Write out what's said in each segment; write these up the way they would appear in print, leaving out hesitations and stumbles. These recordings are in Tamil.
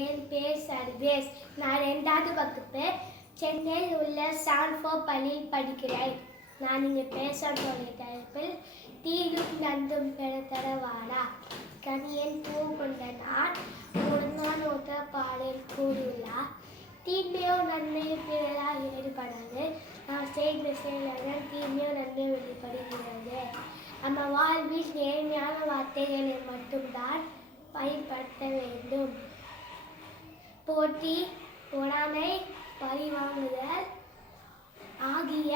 என் பேர் சர்வேஸ். நான் 2வது வகுப்பு சென்னையில் உள்ள சான்ஃபோர்ட் பள்ளியில் படிக்கிறேன். நான் இங்கே பேச போகிற தலைப்பில் தீரும் நந்தும் பெறத்தரவாடா கனியன் பூ கொண்ட நான் முழந்தான் ஒத்த பாடல் கூறியுள்ளார். தீமையோ நன்மையோ பிறரால் ஈடுபடாது. நான் செய்த செயலாளர் தீமையோ நன்மையோ வெளிப்படுகிறது. நம்ம வாழ்வில் நேர்மையான வார்த்தைகளை மட்டும்தான் பயன்படுத்த வேண்டும். போட்டி, பொறாமை, பழிவாங்குதல் ஆகிய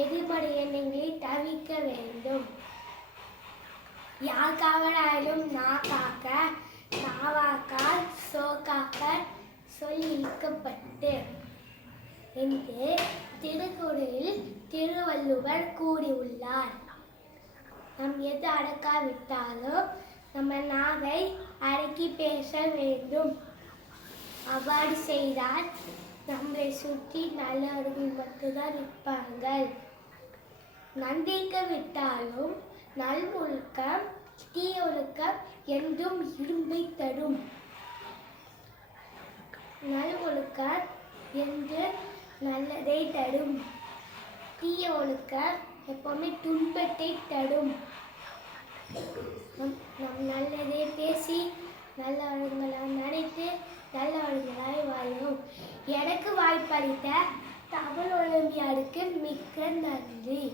எதிர்மறை எண்ணங்களை தவிர்க்க வேண்டும். யாருக்காவதாலும் நாக்காக்க நாவாக்கால் சோக்காக்க சொல்லி இழுக்கப்பட்டு என்று திருக்குறளில் திருவள்ளுவர் கூறியுள்ளார். நாம் எது அடக்காவிட்டாலும் நம்ம நாவை அடக்கி பேச வேண்டும். அவ்வாறு செய்தால் நம்மை சுற்றி நல்லவர்கள் மட்டும்தான் இருப்பார்கள். நந்திக்க விட்டாலும் நல்ஒழுக்கம் தீயொழுக்கம் என்றும் இரும்பை தரும். நல்ஒழுக்கம் என்று நல்லதை தரும். தீய ஒழுக்கம் எப்பவுமே துன்பத்தை தரும். நம் நல்லதே பேசி நல்லவர்களால் நினைத்து நல்லவர்களாய் வாழும். எனக்கு வாய்ப்பளித்த தமிழ் ஒலிம்பியாடுக்கு மிக்க நன்றி.